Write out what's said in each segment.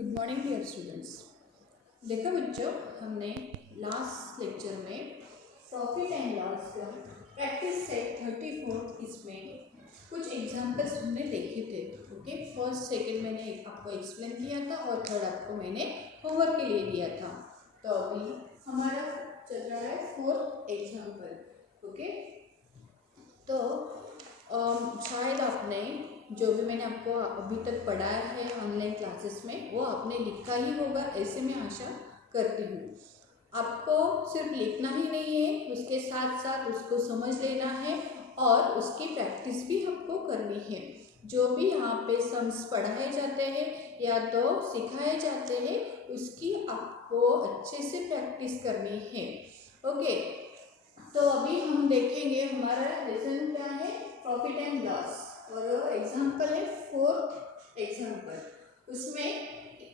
Good morning dear students. देखो बच्चों, हमने लास्ट लेक्चर में प्रॉफिट एंड लॉस का प्रैक्टिस सेट 34 इसमें कुछ एग्जांपल्स हमने देखे थे। ओके, फर्स्ट सेकंड मैंने आपको एक्सप्लेन किया था और थर्ड आपको मैंने होमवर्क के लिए दिया था। तो अभी हमारा चल रहा है फोर्थ एग्जांपल। ओके, तो शायद आपने जो भी मैंने आपको अभी तक पढ़ाया है ऑनलाइन क्लासेस में वो आपने लिखा ही होगा, ऐसे मैं आशा करती हूँ। आपको सिर्फ लिखना ही नहीं है, उसके साथ साथ उसको समझ लेना है और उसकी प्रैक्टिस भी आपको करनी है। जो भी यहाँ पे सम्स पढ़ाए जाते हैं या तो सिखाए जाते हैं उसकी आपको अच्छे से प्रैक्टिस करनी है। ओके, तो अभी हम देखेंगे हमारा लेसन क्या है, प्रॉफिट एंड लॉस, और एग्जांपल है फोर्थ एग्जांपल। उसमें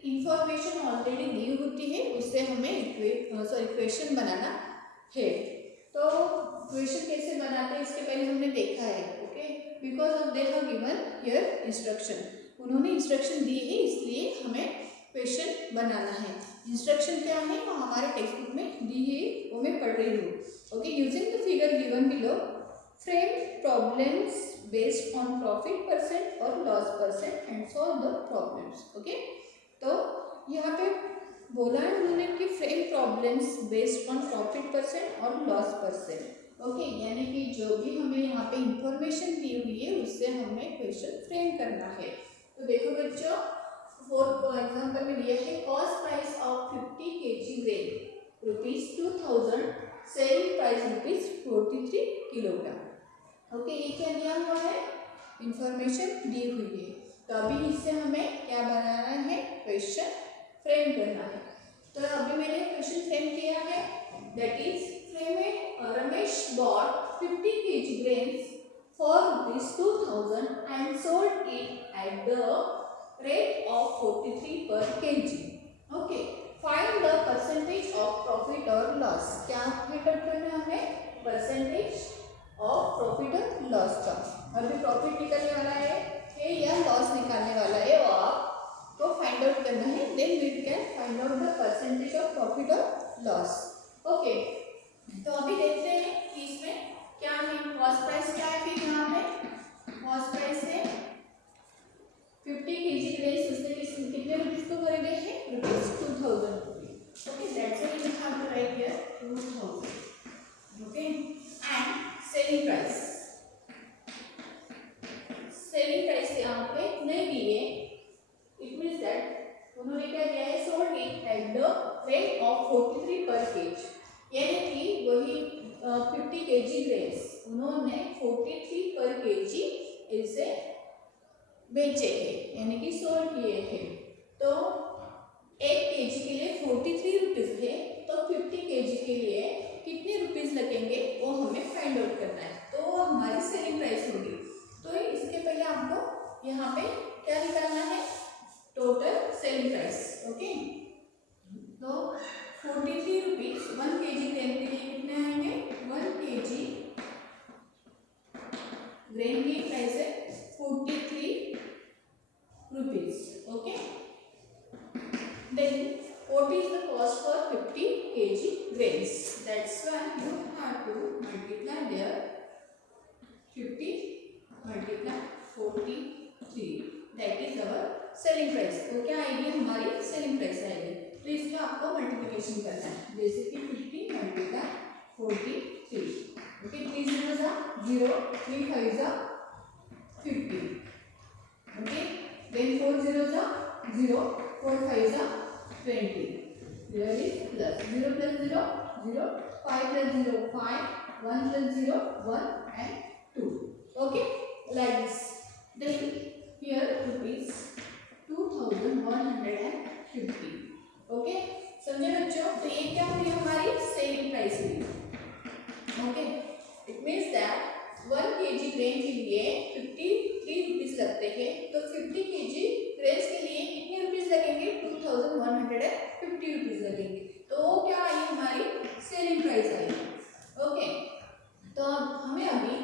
इंफॉर्मेशन ऑलरेडी दी होती है, उससे हमें इक्वेशन बनाना है। तो इक्वेशन कैसे बनाते हैं इसके पहले हमने देखा है। Okay, because of they have given here instruction, उन्होंने इंस्ट्रक्शन दी है इसलिए हमें क्वेश्चन बनाना है। इंस्ट्रक्शन क्या है वो हमारे टेक्स्ट बुक में दी है, वो मैं पढ़ रही हूँ। Okay, using the figure given below frame problems based on profit percent और loss percent and solve the problems. Okay, तो यहाँ पे बोला है उन्होंने कि frame problems based on profit percent और लॉस परसेंट। ओके, यानी कि जो भी हमें यहाँ पे इंफॉर्मेशन दी हुई है उससे हमें क्वेश्चन फ्रेम करना है। तो देखो बच्चों, फोर्थ एग्जांपल में दिया है cost price of 50 kg grain ₹2000, selling price ₹43 kilogram. Okay, ये क्या दिया हुआ है, इंफॉर्मेशन दी हुई है। तो अभी इससे हमें क्या बनाना है, क्वेश्चन फ्रेम करना है। तो अभी मैंने क्वेश्चन फ्रेम किया है, दैट इज फ्रेम में Ramesh bot 50 kg grains for ₹2000 and sold it at the rate of 43 per kg. Okay, find the percentage of profit और लॉस। क्या फाइंड आउट करना है हमें, परसेंटेज ऑफ प्रॉफिट और लॉस का। अभी प्रॉफिट निकलने वाला है या लॉस निकालने वाला है वो आपको फाइंड आउट करना है। Then we can find out the percentage of profit और लॉस। ओके, तो अभी देखते हैं कि इसमें क्या है। कॉस्ट प्राइस क्या है, फिर यहाँ पे कॉस्ट प्राइस है 50 kg ग्रेन्स, उसने कितने रुपीस को खरीदे हैं, ₹2000। Okay, that's why we have to write here 2000। Okay, and selling price, selling price यहाँ पे नहीं दी है। इट मीन्स दैट उन्होंने क्या दिया है, sold it at the rate of 43 पर केज, यानी कि वही 50 kg ग्रेन्स उन्होंने 43 पर केजी इसे बेचे हैं, यानी कि सोल्ड किए हैं। तो 1 kg के लिए 43 रुपीज है, तो 50 kg के लिए कितने रुपीस लगेंगे वो हमें फाइंड आउट करना है। तो वो हमारी सेलिंग प्राइस होगी। तो इसके पहले आपको यहाँ पे क्या निकालना है, टोटल सेलिंग प्राइस। ओके, तो 43 रुपीज 1 kg ग्रेन के लिए कितने आएंगे, 1 kg ग्रेन की प्राइस है 43 rupees. Okay, then what is the cost for 50 kg grains? That's why you have to multiply there 50 multiply 43, that is our selling price। तो क्या आएगी, हमारी सेलिंग प्राइस आएगी। तो इसका आपको मल्टीप्लिकेशन करना है, जैसे कि 50 multiply 43। ओके, 3 0 जा 0, 3 5 जा 50। ओके, then 4 0 जा 0, 4 5 जा 20, there is plus 0 plus 0 0, 5 plus 0 5, 1 plus 0 1 and 2। okay, like this। then here rupees 2150। okay, समझे बच्चों, तो ये क्या हुई, हमारी सेलिंग प्राइस हुई। Okay, it means that 1 kg grain के लिए 53 रुपीज लगते हैं, तो 50 kg ग्रेन्स के लिए कितने रुपीज लगेंगे, 2150 रुपीज लगेंगे। तो क्या आई, हमारी सेलिंग प्राइस आई। ओके, तो हमें अभी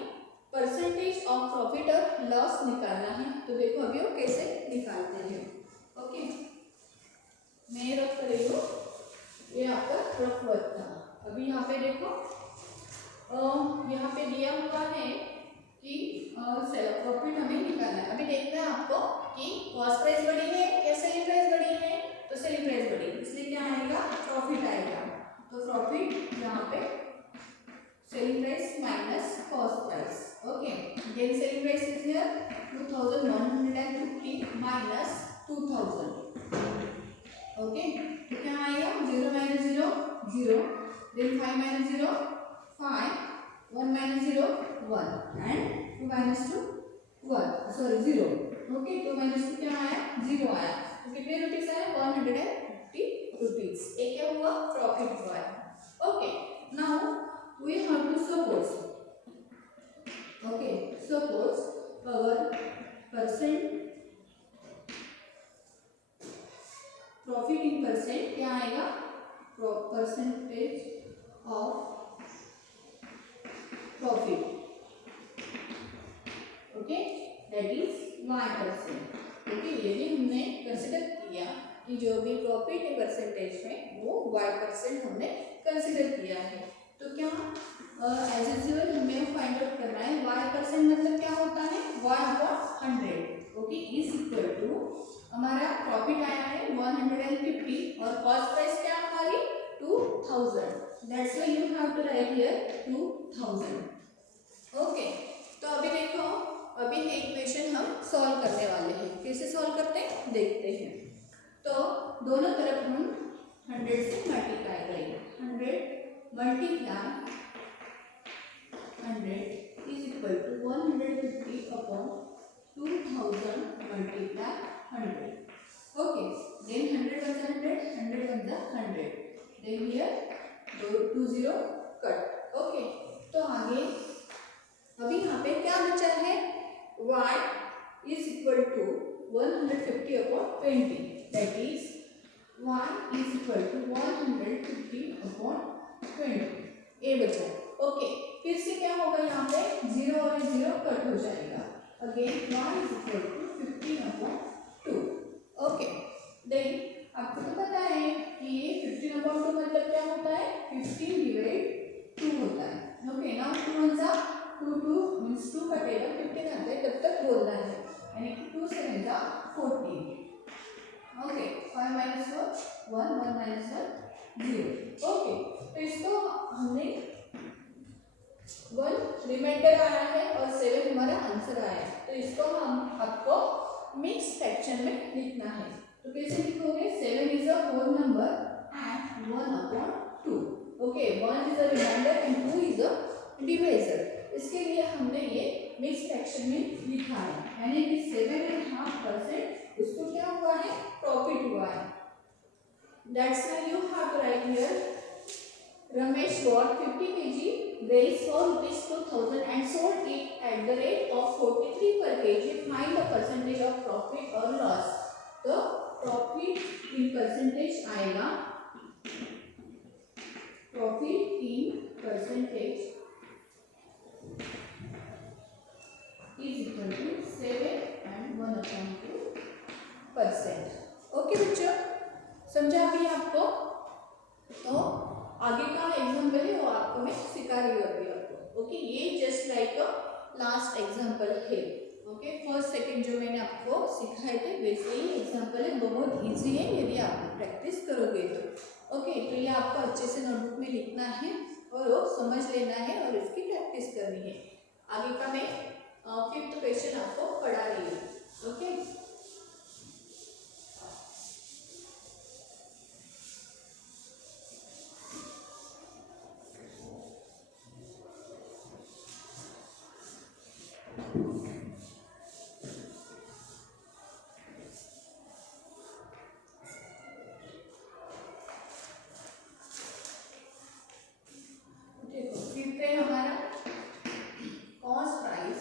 परसेंटेज ऑफ प्रॉफिट और लॉस निकालना है। तो देखो अभी वो कैसे निकालते हैं। ओके, देखना है आपको कि कॉस्ट प्राइस बड़ी है या सेलिंग प्राइस बड़ी है, तो सेलिंग प्राइस बड़ी, इसलिए क्या आएगा, प्रॉफिट आएगा। तो प्रॉफिट यहाँ पे selling price minus cost price. Okay, then selling price is here 2150 minus 2000। Okay, तो क्या आएगा, 0 minus 0 0, then 5 minus 0 5, 1 minus 0 1 and 2 minus 2 1, sorry 0। Okay, 2 minus 2 क्या आया, 0 आया। तो कितने रुपीस आए, 150 रुपीस। ये क्या हुआ, प्रॉफिट हुआ है। Okay, now we have to suppose, okay, suppose our percent profit in percent क्या आएगा, percentage of profit, okay, that is y%। Okay, ये भी हमने कंसिडर किया कि जो भी प्रॉफिट है परसेंटेज में वो y% हमने कंसिडर किया है। तो क्या एज यूजुअल हमें फाइंड आउट करना है y% मतलब क्या होता है, y/100। Okay, is equal to हमारा प्रॉफिट आया है 150 और कॉस्ट प्राइस क्या हमारी 2000, that's why you have to write here 2000। Okay, तो अभी देखो, अभी ये इक्वेशन हम सॉल्व करने वाले हैं। कैसे सॉल्व करते हैं देखते हैं। तो दोनों तरफ हम 100 से मल्टीप्लाई करेंगे। 100 multiply 100 is equal to 150 upon 2000 multiply 100। Okay, then 100 1 100, 100 1 100, then here 2 0 cut. Okay, तो आगे अभी यहाँ पे क्या बचा है, y is equal to 150 upon 20, that is y is equal to 150 upon 20, ये बचा है। ओके, फिर से क्या होगा, यहाँ पे 0 और 0 कट हो जाएगा। Again y is equal to 15 upon 2। Okay, then आपको तो पता है कि ये 15 अपॉन 2 मतलब क्या होता है, 15 डिवाइड 2 होता है। ओके, नाउ 2 सा 2 2 मींस 2 कटेगा, 15 आता है तब तक बोलना है, यानी कि 2 7 जा 14। Okay, 5 minus 4 1, 1 minus 1 0। ओके, तो इसको हमने 1 रिमाइंडर आया है और 7 हमारा आंसर आया है, तो इसको हम आपको मिक्स फ्रैक्शन में लिखना है। तो कैसे लिखोगे, 7 is a whole number and 1 upon 2। Okay, 1 is a remainder and 2 is a divisor. इसके लिए हमने ये मिक्स फ्रैक्शन में लिखा है, यानी कि 7.5% उसको क्या हुआ है, प्रॉफिट हुआ है। That's why you have to write here Ramesh bought 50 kg rice for ₹2000 and sold it at the rate of 43 per kg. Find the percentage of profit or loss. तो profit in percentage आएगा, profit in percentage is equal to 7 and 1/2%। Okay बच्चों, समझा अभी आपको? तो आगे का example है वो आपको मैं सिखा रही हूँ अभी आपको। ओके, ये जस्ट लाइक लास्ट एग्जाम्पल है। ओके, फर्स्ट सेकंड जो मैंने आपको सिखाए थे वैसे ही एग्जाम्पल है, बहुत इजी है यदि आप प्रैक्टिस करोगे तो। ओके, तो ये आपको अच्छे से नोटबुक में लिखना है और वो समझ लेना है और इसकी प्रैक्टिस करनी है। आगे का मैं 5th क्वेश्चन आपको पढ़ा रही हूँ। ओके, हमारा cost price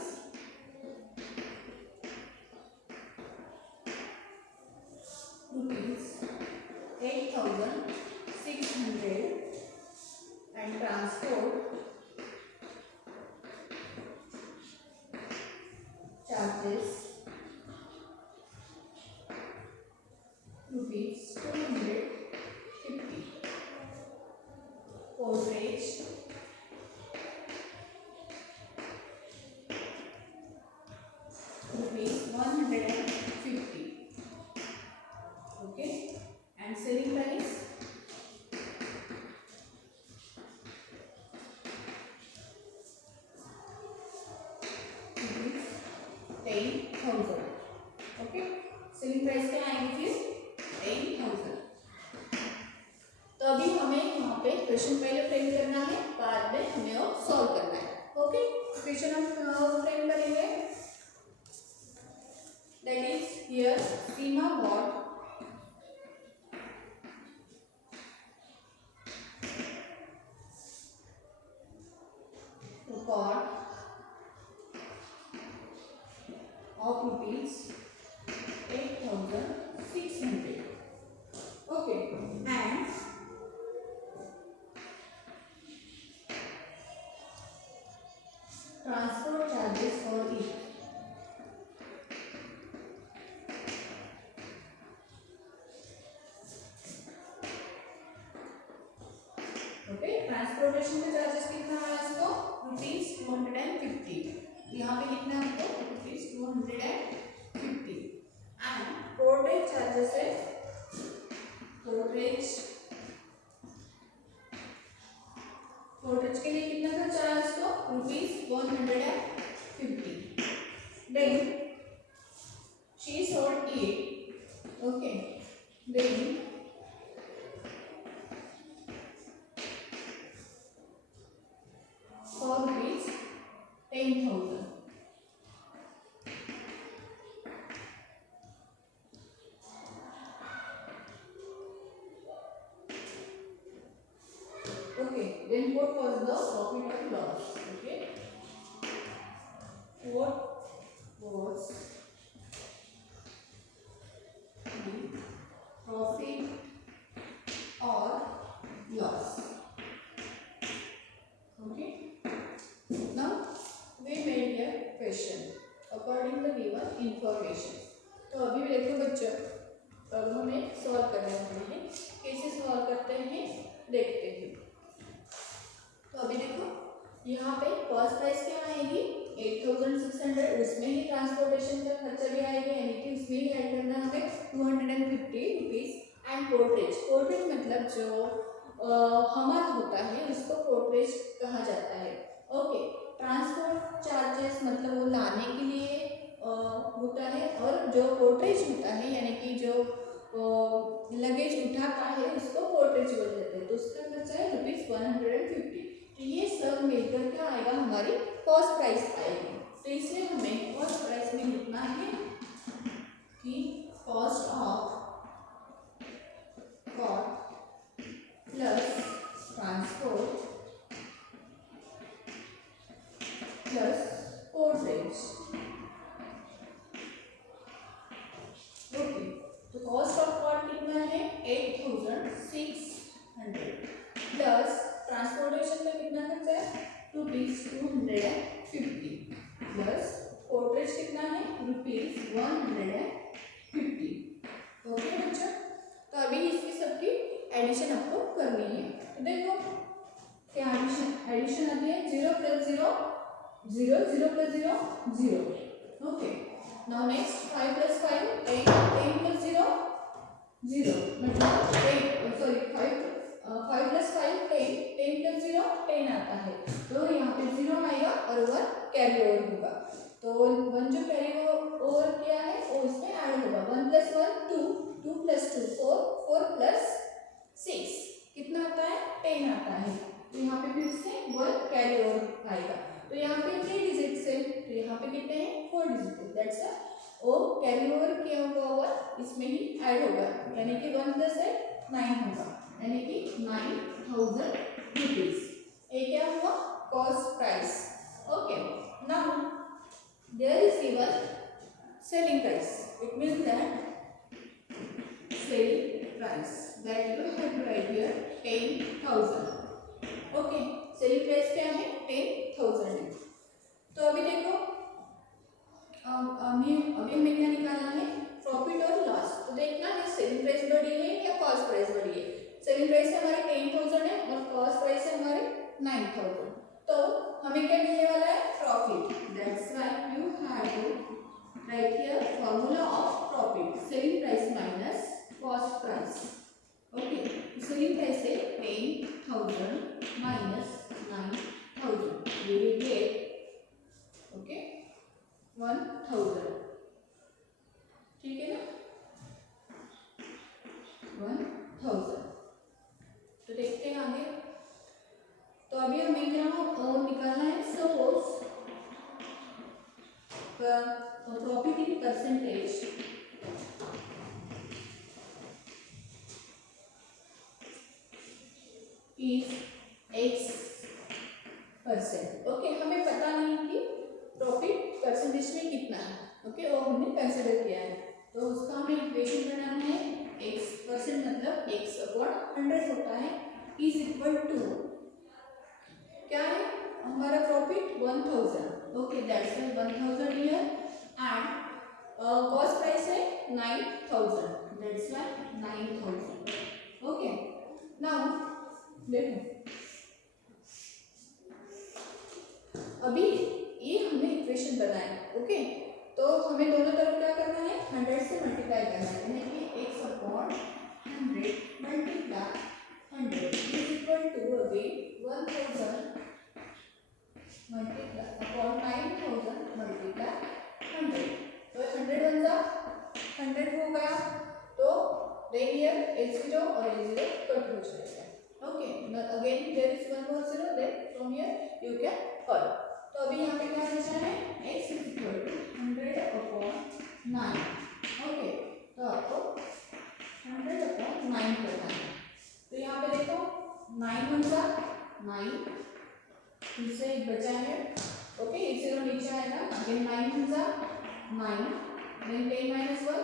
and selling price is 10,000. Okay, selling price क्या आएगी फिर 10,000। तो अभी हमें यहाँ पे क्वेश्चन पहले फ्रेम करना है, बाद में हमें और सॉल्व करना है। ओके, क्वेश्चन हम फ्रेम करेंगे। That is here Seema bought of rupees 8,600. Okay, and transport charges for it. Okay, transportation का चार्जेस कितना है इसको ₹250। यहाँ पे लिखना है आपको ₹250 एंड पोर्टेज चार्जेस है पोर्टेज के लिए कितना खर्चा है इसको ₹150। Then she sold it. Okay, then for rupees 10,000. Okay, then what was the profit or loss? Okay, what was the profit or loss? Okay, now we made a question according to the given information. तो अभी भी देखो बच्चों, अब हमें solve करने वाले हैं। कैसे सॉल्व करते हैं देखते हैं। तो अभी देखो यहाँ पे कॉस्ट प्राइस क्या आएगी 8,600, उसमें ही ट्रांसपोर्टेशन का खर्चा भी आएगा, यानी कि उसमें ही ऐड करना हमें ₹250 एंड पोर्टेज। पोर्टेज मतलब जो हमर होता है उसको पोर्टेज कहा जाता है। ओके, ट्रांसपोर्ट चार्जेस मतलब वो लाने के लिए होता है, और जो पोर्टेज होता है यानी कि जो लगेज उठाता है उसको पोर्टेज बोल देते हैं। तो उसका खर्चा है ₹150। तो ये सब मिलकर क्या आएगा हमारी कॉस्ट प्राइस आएगी। तो इसलिए हमें कॉस्ट प्राइस में लिखना है कि cost of cot plus transport plus portage. Okay, तो कॉस्ट ऑफ कॉट कितना है 8,600 प्लस ट्रांसपोर्टेशन का कितना खर्चा है ₹250 प्लस पोर्टेज कितना है ₹150। ओके बच्चों, तो अभी इसकी सबकी एडिशन आपको करनी है। तो देखो क्या एडिशन आती है 0 + 0 0 0 + 0 0। ओके, नाउ नेक्स्ट 5 + 5 10 10 + 0 0 मतलब 5 + 5 10 10 + 0 10 आता है। तो यहाँ पे 0 आएगा और 1 कैरी ओवर होगा। तो 1 जो कैरी ओवर किया है वो इसमें ऐड होगा। 1 + 1 2 2 + 2 4 4 + 6 कितना आता है 10 आता है। तो यहाँ पे फिर से 1 कैरी ओवर आएगा। तो यहाँ पे 3 डिजिट्स है, तो यहाँ पे कितने हैं 4 डिजिट है। दैट्स वो कैरी ओवर किया हुआ इसमें ही ऐड होगा, यानी कि 1 + 8 9 होगा, यानी कि 9,000 रुपीज। ये क्या हुआ cost price. Okay, now there is given selling price. It means that selling price that you have to write here 10,000। Okay, selling price क्या है 10,000 है। तो अभी देखो अभी हमें क्या निकालना है प्रॉफिट और लॉस। तो देखना है सेलिंग प्राइस बढ़ी है या कॉस्ट प्राइस बढ़ी है। सेलिंग प्राइस हमारी 10,000 है और कॉस्ट प्राइस है हमारे 9,000। तो हमें क्या मिलने वाला है profit. That's why you have to write here formula of profit selling price minus cost price. 1000। तो देखते हैं आगे। तो अभी हमें क्या निकालना है, suppose profit in percentage is X%। Okay, हमें पता नहीं कि प्रॉफिट परसेंटेज में कितना है। ओके, वो हमने कंसिडर किया है, तो उसका हमें इक्वेशन बनाना है। X% मतलब X/100 होता है, इज इक्वल टू क्या है हमारा profit 1000। Okay, that's why 1000 here and cost price है 9000, दैट्स वाई 9000। ओके, नाउ देखो अभी ये हमने इक्वेशन बनाया। ओके, तो हमें दोनों तरफ क्या करना है, 100 से मल्टीप्लाई करना है, यानी कि X/100 multiply 100 is equal to again 1000 multiply upon 9000 multiply 100। तो 100 वन जा 100 हो गया, तो देन हियर A0 और A0 कट हो जाएगा। Okay, again there is one more 0, then from here you can solve. तो अभी यहाँ पे क्या बचा है, x is equal to 100 upon 9। Okay, तो आपको 100 अपॉन 9 करना है। तो यहाँ पे देखो 9 वन जा 9, फिर से एक बचा है। ओके, एक से नीचे आएगा, अगेन 9 वन जा 9, देन 10 माइनस 1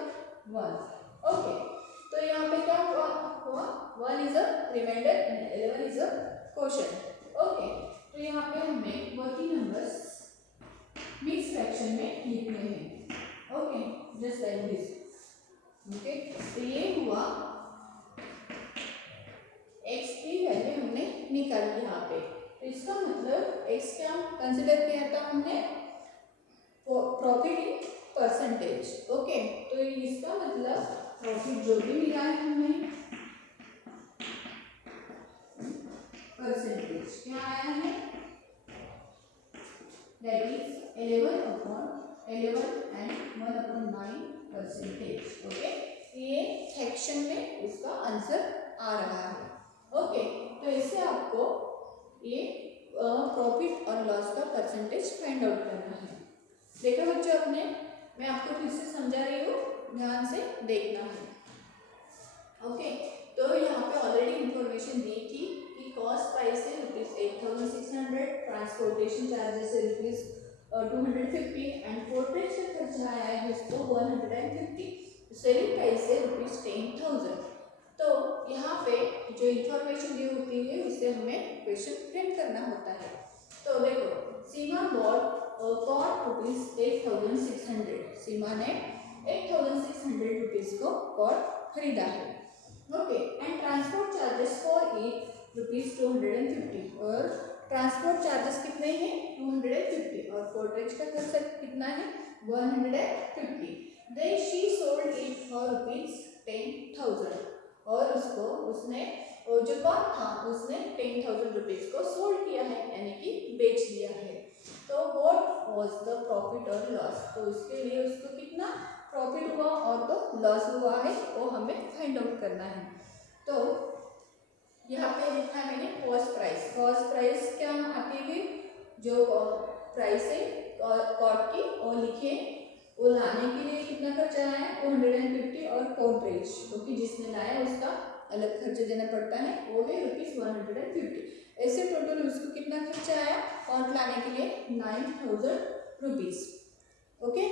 1। ओके, तो यहाँ पे क्या हुआ, 1 is a remainder and 11 is a quotient. Okay, तो यहाँ पे हमें वर्किंग नंबर्स मिक्स फ्रैक्शन में लिखने हैं। Okay, just like this. Okay, तो ये हुआ x की वैल्यू हमने निकाली यहाँ पे। तो इसका मतलब x क्या कंसिडर किया था हमने, प्रॉफिट इन परसेंटेज। ओके, तो इसका मतलब प्रॉफिट जो भी मिला है हमें परसेंटेज क्या आया है, that is 11 upon 11 and 1/9%। Okay, ये सेक्शन में इसका आंसर आ रहा है। ओके, तो इससे आपको ये प्रॉफिट और लॉस का परसेंटेज फाइंड आउट करना है। देखो बच्चों, अपने मैं आपको फिर से समझा रही हूँ, ध्यान से देखना है। ओके, तो यहाँ पे ऑलरेडी इंफॉर्मेशन दी थी कि कॉस्ट प्राइस है ₹8600, ट्रांसपोर्टेशन चार्जेस है ₹250 एंड पोर्टेज का खर्चा आया है इसको 150, सेलिंग प्राइस है ₹10,000। तो यहाँ पे जो इंफॉर्मेशन दी होती है उससे हमें क्वेश्चन फ्रेम करना होता है। तो देखो, सीमा बॉट कॉट ₹8600, सीमा ने 8600 रुपीज को कॉट खरीदा है। Okay, and transport charges for it ₹250, और ट्रांसपोर्ट चार्जेस कितने हैं 250, और पोर्टेज का खर्चा कितना है 150। Then she sold it for ₹10,000, और उसको उसने और जो कौन था उसने 10,000 रुपीज को सोल्ड किया है, यानी कि बेच दिया है। तो व्हाट वाज द प्रॉफिट और लॉस, तो उसके लिए उसको कितना प्रॉफिट हुआ और तो लॉस हुआ है, वो हमें फाइंड आउट करना है। तो यहाँ पे लिखा है मैंने कॉस्ट प्राइस। कॉस्ट प्राइस क्या आती है, जो प्राइस है कॉट की, और लिखे वो लाने के लिए कितना खर्चा आया 250, और पोर्टेज क्योंकि जिसने लाया उसका अलग खर्चा देना पड़ता है, वो है ₹150। ऐसे टोटल उसको कितना खर्चा आया कॉट लाने के लिए 9,000 रुपीज। ओके,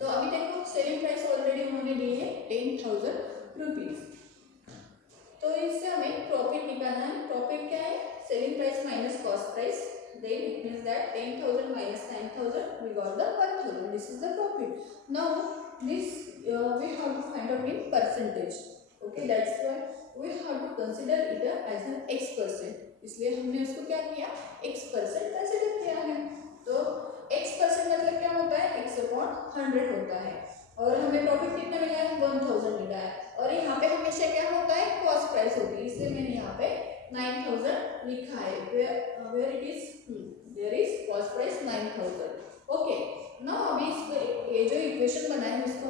तो अभी देखो सेलिंग प्राइस ऑलरेडी उन्होंने दी है 10,000 रुपीज। तो इससे हमें प्रॉफिट निकालना है। प्रॉफिट क्या है, selling price minus cost price, then it means that 10,000 minus 9,000 we got the 1,000. This is the profit. Now this we have to find out in percentage. Okay, that's why we have to consider it as an X%. इसलिए हमने उसको क्या किया X% consider किया है। तो X% मतलब क्या होता है, X/100 होता है, और हमें प्रॉफिट कितना मिला है 1,000 मिला है, और यहाँ पे हमेशा क्या होता है कॉस्ट प्राइस होती है, इसलिए मैंने यहाँ पे 9,000 लिखा है। where it is there is cost price 9,000। Okay, now अभी इसको ये जो इक्वेशन बनाई है उसको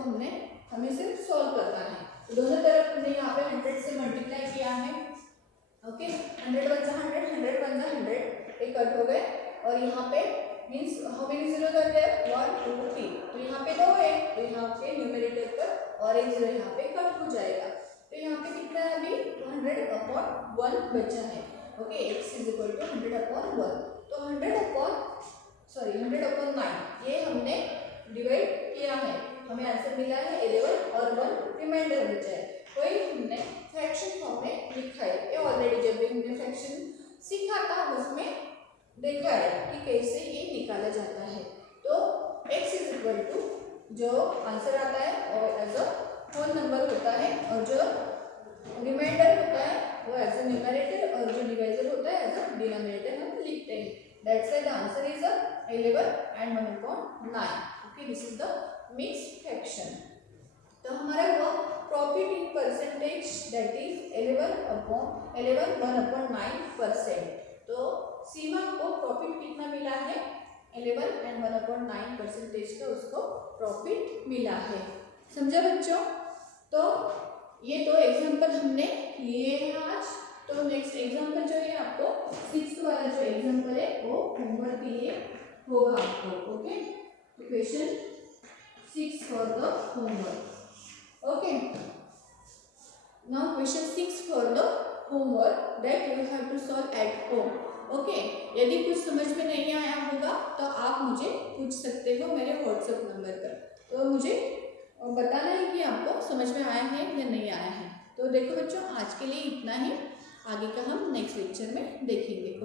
हमें सिर्फ सॉल्व करना है। दोनों तरफ हमने यहाँ पे 100 से मल्टीप्लाई किया है। ओके, 100 वन 100, 100 वन 100, ये कट हो गए। और यहाँ पे means how many zero are there, 1 2 3, तो यहाँ पे 2 है, तो यहाँ पे न्यूमरेटर पर और एक जीरो यहाँ पे कट हो जाएगा। तो यहाँ पे कितना है अभी 100/1 बचा है। Okay, x is equal to 100/1, तो 100/9 ये हमने डिवाइड किया है, हमें आंसर मिला है 11 और 1 रिमाइंडर बचा है। वही हमने फ्रैक्शन फॉर्म में लिखा है। ये ऑलरेडी जब भी हमने फ्रैक्शन सीखा था उसमें देखा है कि कैसे ये निकाला जाता है। तो x इज इक्वल टू जो आंसर आता है और एज अ होल नंबर होता है, और जो रिमाइंडर होता है वो एज अ न्यूमरेटर, और जो डिवाइजर होता है एज अ डिनोमिनेटर हम लिखते हैं। That's why the answer is 11 and 1/9। Okay, this is the mixed fraction. तो हमारा हुआ profit in percentage, that is 11 1/9%। तो सीमा को प्रॉफिट कितना मिला है, 11 and 1/9% का उसको प्रॉफिट मिला है। समझा बच्चों? तो ये दो एग्जांपल हमने लिए हैं आज। तो नेक्स्ट एग्जांपल जो है आपको 6th वाला जो एग्जांपल है वो होमवर्क के लिए होगा आपको। Okay, question 6 for the homework. Okay, now question 6 for the homework that you have to solve at home. Okay, यदि कुछ समझ में नहीं आया होगा तो आप मुझे पूछ सकते हो मेरे व्हाट्सएप नंबर पर। तो मुझे बताना है कि आपको समझ में आया है या नहीं आया है। तो देखो बच्चों, आज के लिए इतना ही, आगे का हम नेक्स्ट लेक्चर में देखेंगे।